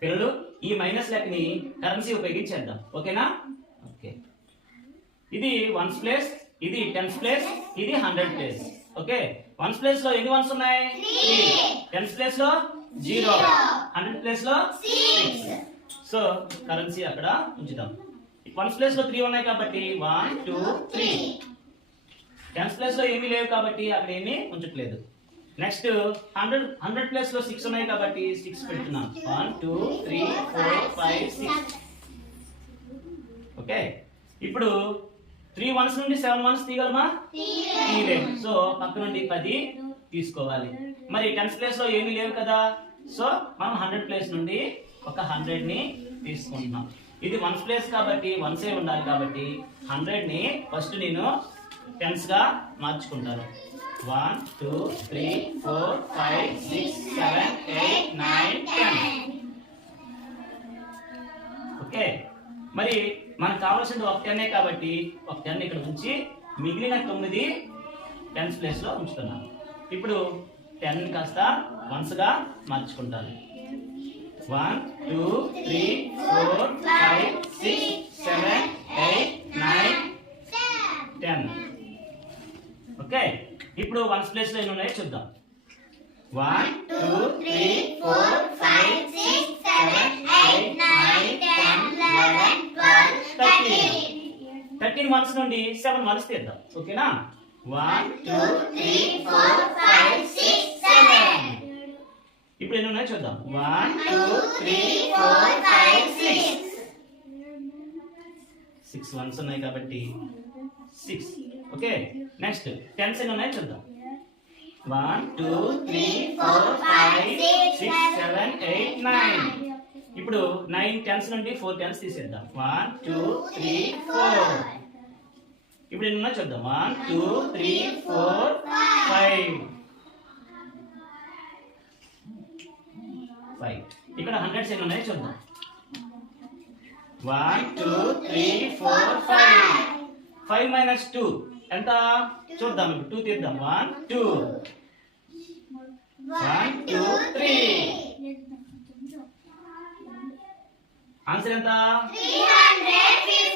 పిల్లలు ఈ minus లెక్కని currency ఉపయోగించేద్దాం. ఓకేనా? ఓకే, ఇది వన్స్ ప్లేస్, ఇది టెన్స్ ప్లేస్, ఇది 100 ప్లేస్. ఓకే, వన్స్ ప్లేస్ లో ఎన్ని వన్స్ ఉన్నాయి? 3. టెన్స్ ప్లేస్ లో 0, 100 ప్లేస్ లో 6. సో కరెన్సీ అక్కడ ఉంచుదాం. వన్స్ ప్లేస్ లో 3 ఉన్నాయి కాబట్టి 1 2 3. టెన్స్ ప్లేస్ లో ఏమీ లేవు కాబట్టి అక్కడ ఏమీ ఉంచట్లేదు. నెక్స్ట్ 100 ప్లేస్ లో 6 ఉన్నాయి కాబట్టి 6 పెడుతున్నాం. 1 2 3 4 5 6. ఓకే, ఇప్పుడు 3 వన్స్ నుండి 7 వన్స్ తీయగలమా? తీయలేము. సో పక్క నుండి 10 తీసుకోవాలి. మరి టెన్స్ ప్లేస్ లో ఏమీ లేవు కదా, సో మనం 100 ప్లేస్ నుండి ఒక 100 ని తీసుకుంటున్నాం. ఇది వన్స్ ప్లేస్ కాబట్టి వన్సే ఉండాలి కాబట్టి 100 ని ఫస్ట్ నేను టెన్స్ గా మార్చుకుంటాను. 1 2 3 4 5 6 7 8 9 10. ఓకే, మరి మనకు కావాల్సింది ఒక 10 కాబట్టి ఒక 10 ఇక్కడ ఉంచి మిగిలిన 9 టెన్స్ ప్లేస్ లో ఉంచుతున్నాను. ఇప్పుడు 10 కాస్త వన్స్ గా మార్చుకుంటాను. 1 2 3 4 5 6 7 8 9 10. ఓకే, ఇప్పుడు వన్స్ ప్లేస్ లో ఎన్ని ఉన్నాయో చూద్దాం. 1 2 3 4 5 6 7 8 9 10 11 12 13. 13 వన్స్ నుండి 7 వన్స్ తీద్దాం. ఓకేనా? 1 2 3 4 5 6 7. ఇప్పుడు ఎన్ని ఉన్నాయో చూద్దాం. 1 2 3 4 5 6. 6 వన్స్ ఉన్నాయి కాబట్టి 6. ఓకే, నెక్స్ట్ టెన్స్ ఎన్ని ఉన్నాయో చూద్దాం. 1 2 3 4 5 6 7 8 9. ఇప్పుడు 9 టెన్స్ నుండి 4 టెన్స్ తీసేద్దాం. 1 2 3 4. ఇప్పుడు ఎన్ని ఉన్నాయో చూద్దాం. 1 2 3 4 5. ఇక్కడ 100s ఎన్ని ఉన్నాయో చూద్దాం. 1 2 3 4 5. 5 minus 2 ఎంత చూద్దాం. 2 తీద్దాం. 1 2 1 2 3. ఆన్సర్ ఎంత? 350.